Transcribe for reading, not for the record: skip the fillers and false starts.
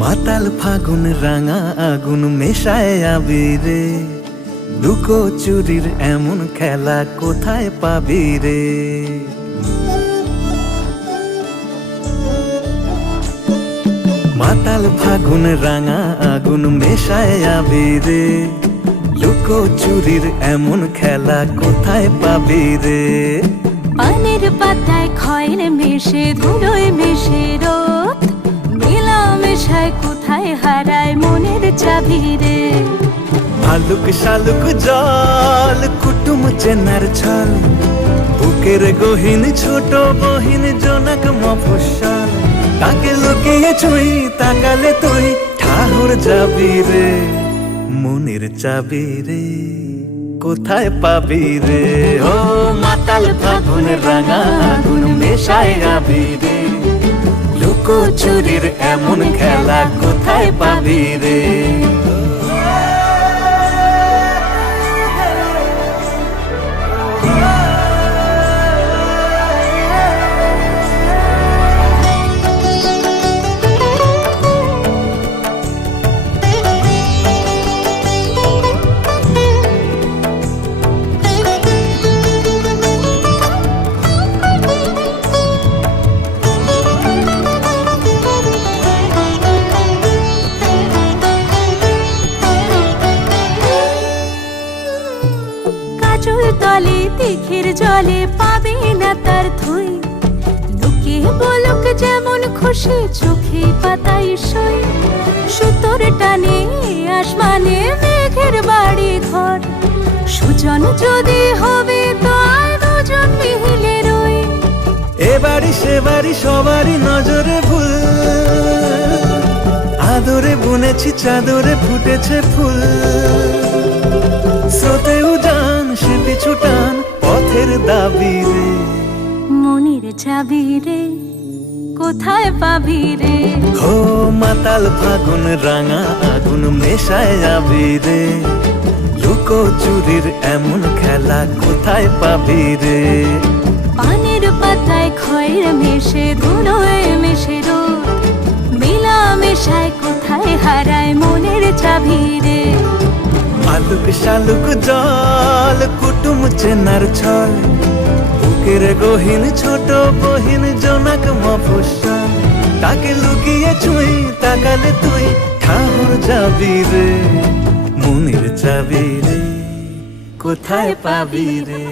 মাতাল ফাগুন রাঙা আগুন মেশায় আবিরে, লুকো চুরির এমন খেলা কোথায় পাবি রে। মাতাল ফাগুন রাঙা আগুন মেশায় আবিরে, লুকো চুরির এমন খেলা কোথায় পাবি রে। পানের পাতায় খয়ের মেশে ধুলোয় মেশে রোদ, মেলা মেশায় কোথায় হারায় মনের চাবি রে। আলুক শালুক জল কুটুম চেনার ছল, বুকের গহীন ছোট বহিন জোনাক মফস্বল, তাকে লুকিয়ে ছুঁই তাকালে তুই ঠাহুর যাবি রে। মনের চাবি রে কোথায় পাবি রে। ও মাতাল ফাগুন রাঙা আগুন মেশায় আবিরে, লুকো চুরির এমন খেলা কোথায় পাবি রে। তলে তিখির জলে পাবে না তার ধুই, লোকে বলুক যেমন খুশি চোখে পাতাই সই। সুতোর টানে আসমানে মেঘের বাড়ি ঘর, সুজন যদি হবে তো আর দুজন মিলে রই। এ বাড়ি সে বাড়ি সবারই নজরে ভুল, আদরে বুনেছি চাদরে ফুটেছে ফুল। স্রোতে উজান সে পিছু টান পথের দাবি রে। মনের চাবি রে কোথায় পাবি রে। হো মাতাল ফাগুন রাঙা আগুন মেশায় আবিরে, লুকো চুরির এমন খেলা কোথায় পাবি রে। পানের পাতায় খয়ের মেশে ধুলোয় মেশে রোদ, মেলা মেশায় কোথায় হারায় মনের চাবি রে। আলুক শালুক জল কুটুম চেনার ছল, বুকের গহীন ছোট বহিন জোনাক মফস্বল, তাকে লুকিয়ে ছুঁই তাকালে তুই ঠাহুর যাবি রে। মনের চাবি রে কোথায় পাবি রে।